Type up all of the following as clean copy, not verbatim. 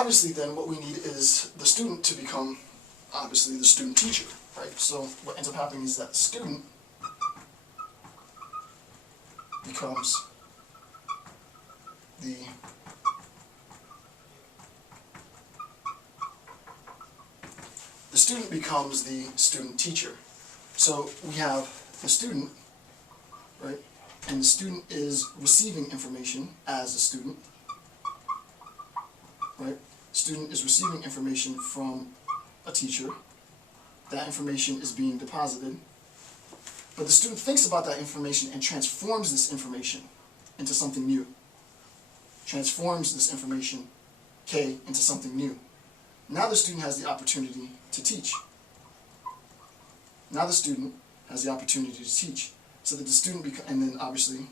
obviously then what we need is the student to become, obviously, the student teacher, right? So what ends up happening is that the student becomes the student teacher. So we have the student, right? And the student is receiving information as a student, right? Student is receiving information from a teacher. That information is being deposited. But the student thinks about that information and transforms this information into something new. Transforms this information, K, into something new. Now the student has the opportunity to teach. Now the student has the opportunity to teach. So that the student, and then obviously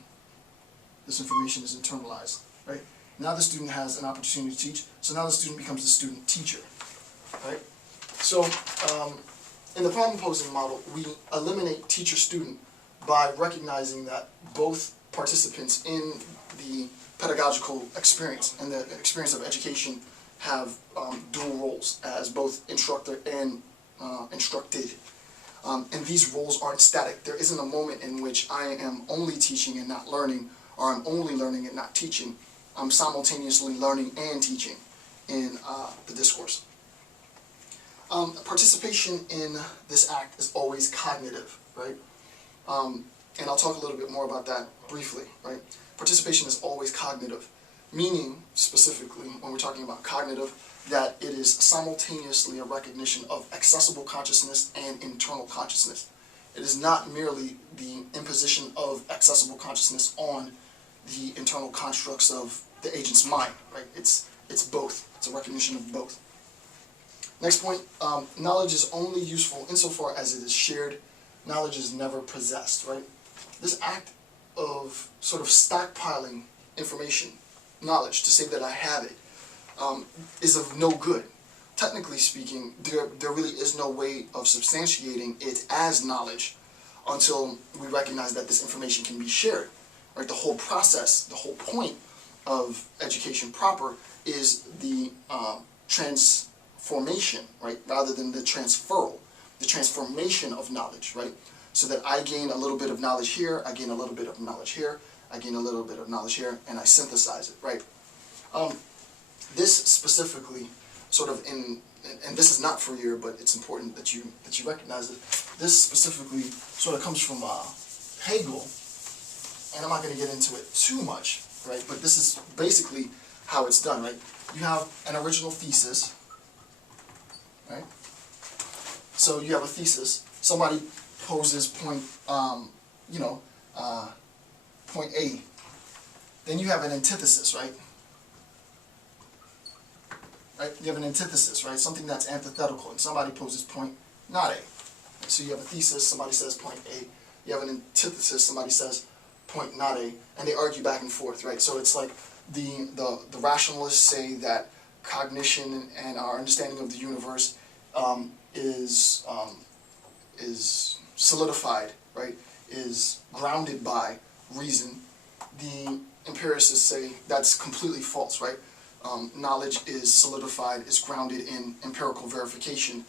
this information is internalized, right? Now the student has an opportunity to teach, so now the student becomes the student teacher, right? So in the problem posing model, we eliminate teacher-student by recognizing that both participants in the pedagogical experience and the experience of education have dual roles as both instructor and instructed. And these roles aren't static. There isn't a moment in which I am only teaching and not learning, or I'm only learning and not teaching. I'm simultaneously learning and teaching in the discourse. Participation in this act is always cognitive, right? And I'll talk a little bit more about that briefly, right? Participation is always cognitive, meaning, specifically, when we're talking about cognitive, that it is simultaneously a recognition of accessible consciousness and internal consciousness. It is not merely the imposition of accessible consciousness on the internal constructs of the agent's mind, right? It's both. It's a recognition of both. Next point, knowledge is only useful insofar as it is shared. Knowledge is never possessed, right? This act of sort of stockpiling information, knowledge, to say that I have it, is of no good. Technically speaking, there really is no way of substantiating it as knowledge until we recognize that this information can be shared. Right? The whole process, the whole point of education proper is the transformation, right, rather than the transferal, the transformation of knowledge, right? So that I gain a little bit of knowledge here, I gain a little bit of knowledge here, I gain a little bit of knowledge here, and I synthesize it, right? This specifically, sort of and this is not for here, but it's important that you recognize it. This specifically sort of comes from Hegel, and I'm not going to get into it too much, right? But this is basically how it's done, right? You have an original thesis, right? So you have a thesis. Somebody poses point, point A. Then you have an antithesis, right? Right? You have an antithesis, right? Something that's antithetical, and somebody poses point not A. Right? So you have a thesis, somebody says point A. You have an antithesis, somebody says point not A, and they argue back and forth, right? So it's like the rationalists say that cognition and our understanding of the universe is solidified, right? Is grounded by reason. The empiricists say that's completely false, right? Knowledge is solidified, is grounded in empirical verification,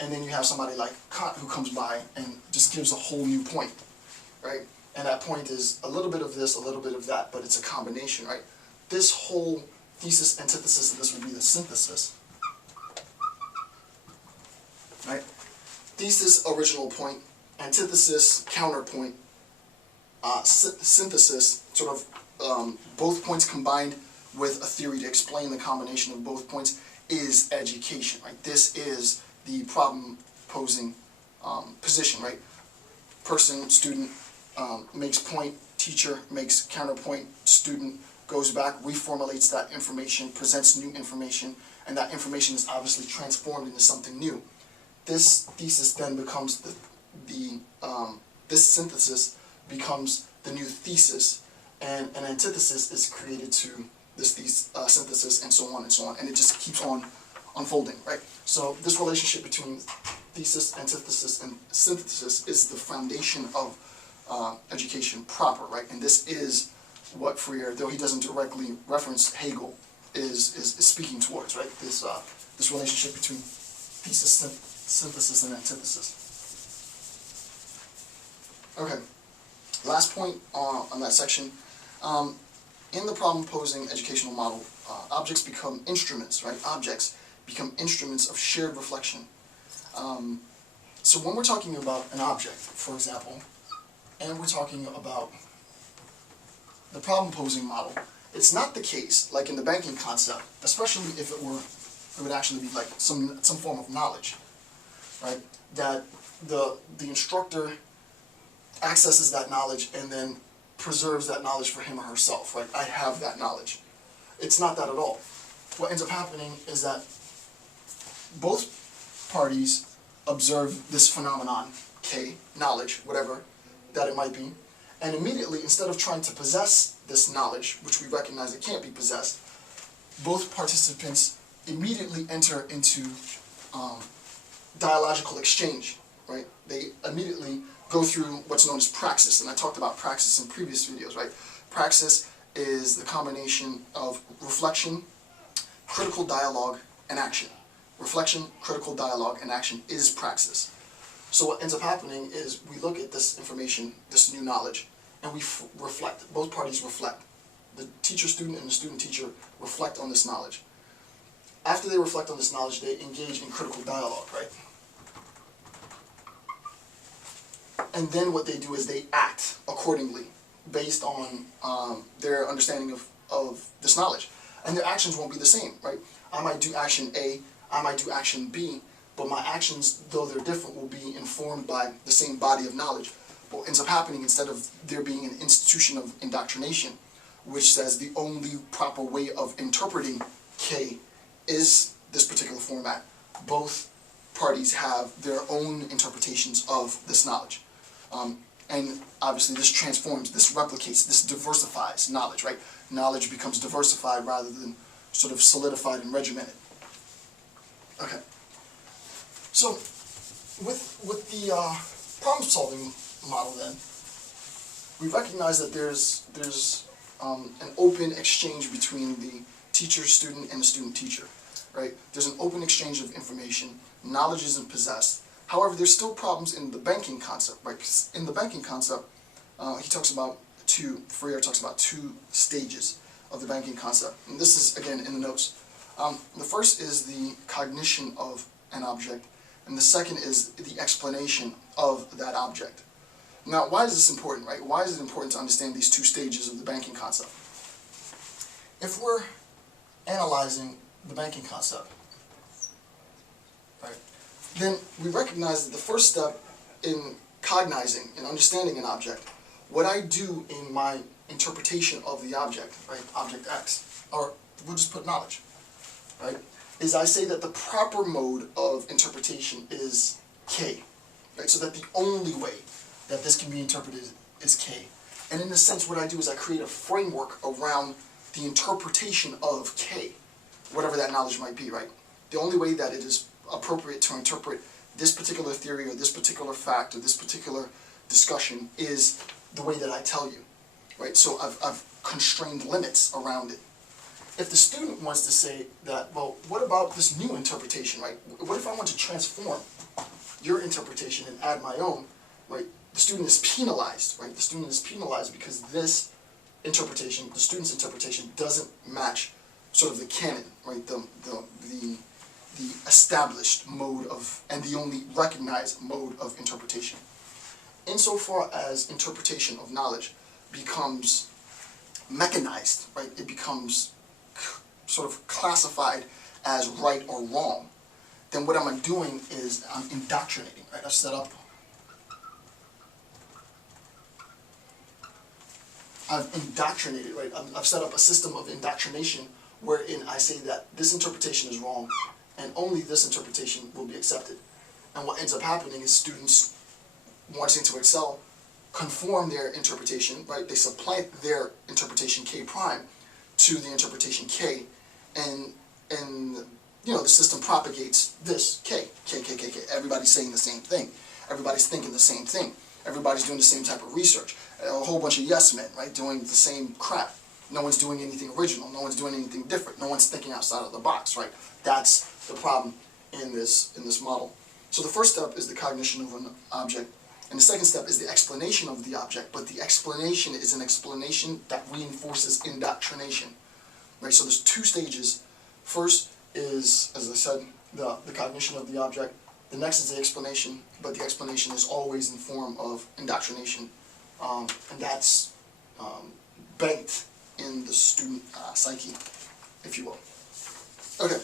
and then you have somebody like Kant who comes by and just gives a whole new point, right? And that point is a little bit of this, a little bit of that, but it's a combination, right? This whole thesis, antithesis, and this would be the synthesis, right? Thesis, original point, antithesis, counterpoint, synthesis, sort of both points combined with a theory to explain the combination of both points is education, right? This is the problem posing position, right? Person, student makes point, teacher makes counterpoint, student goes back, reformulates that information, presents new information, and that information is obviously transformed into something new. This thesis then becomes this synthesis becomes the new thesis, and an antithesis is created to this synthesis, and so on and so on, and it just keeps on unfolding, right? So this relationship between thesis, antithesis, and synthesis is the foundation of education proper, right? And this is what Freire, though he doesn't directly reference Hegel, is speaking towards, right? This relationship between thesis, synthesis, and antithesis. Okay, last point on that section. In the problem-posing educational model, objects become instruments, right? Objects become instruments of shared reflection. So when we're talking about an object, for example, and we're talking about the problem-posing model, it's not the case, like in the banking concept, especially if it would actually be like some form of knowledge, right? That the instructor accesses that knowledge and then preserves that knowledge for him or herself, right? I have that knowledge. It's not that at all. What ends up happening is that both parties observe this phenomenon, K, knowledge, whatever that it might be, and immediately, instead of trying to possess this knowledge, which we recognize it can't be possessed, both participants immediately enter into dialogical exchange, right? They immediately go through what's known as praxis, and I talked about praxis in previous videos, right? Praxis is the combination of reflection, critical dialogue, and action. Reflection, critical dialogue, and action is praxis. So what ends up happening is we look at this information, this new knowledge, and we reflect. Both parties reflect. The teacher-student and the student-teacher reflect on this knowledge. After they reflect on this knowledge, they engage in critical dialogue, right? And then what they do is they act accordingly based on their understanding of this knowledge. And their actions won't be the same, right? I might do action A, I might do action B, but my actions, though they're different, will be informed by the same body of knowledge. What ends up happening, instead of there being an institution of indoctrination, which says the only proper way of interpreting K is this particular format, both parties have their own interpretations of this knowledge. And obviously this transforms, this replicates, this diversifies knowledge, right? Knowledge becomes diversified rather than sort of solidified and regimented. Okay. So with the problem-solving model then, we recognize that there's an open exchange between the teacher-student and the student-teacher, right? There's an open exchange of information. Knowledge isn't possessed. However, there's still problems in the banking concept, right? 'Cause in the banking concept, Freire talks about two stages of the banking concept. And this is, again, in the notes. The first is the cognition of an object, and the second is the explanation of that object. Now, why is this important, right? Why is it important to understand these two stages of the banking concept? If we're analyzing the banking concept, right, then we recognize that the first step in cognizing and understanding an object, what I do in my interpretation of the object, right, object X, or we'll just put knowledge, right, is I say that the proper mode of interpretation is K, right, so that the only way that this can be interpreted is K. And in a sense, what I do is I create a framework around the interpretation of K, whatever that knowledge might be, right? The only way that it is appropriate to interpret this particular theory or this particular fact or this particular discussion is the way that I tell you, right? So I've constrained limits around it. If the student wants to say that, well, what about this new interpretation, right? What if I want to transform your interpretation and add my own, right? The student is penalized, right? The student is penalized because this interpretation, the student's interpretation, doesn't match sort of the canon, right? The established mode of, and the only recognized mode of interpretation. Insofar as interpretation of knowledge becomes mechanized, right? It becomes sort of classified as right or wrong. Then what I'm doing is I'm indoctrinating, right? I've indoctrinated, right? I've set up a system of indoctrination wherein I say that this interpretation is wrong and only this interpretation will be accepted. And what ends up happening is students wanting to excel conform their interpretation, right? They supplant their interpretation K prime to the interpretation K, and you know, the system propagates this K. Everybody's saying the same thing. Everybody's thinking the same thing. Everybody's doing the same type of research. A whole bunch of yes men, right, doing the same crap. No one's doing anything original. No one's doing anything different. No one's thinking outside of the box, right? That's the problem in this model. So the first step is the cognition of an object, and the second step is the explanation of the object, but the explanation is an explanation that reinforces indoctrination, right? So there's two stages. First is, as I said, the cognition of the object. The next is the explanation, but the explanation is always in form of indoctrination, and that's baked in the student psyche, if you will. Okay.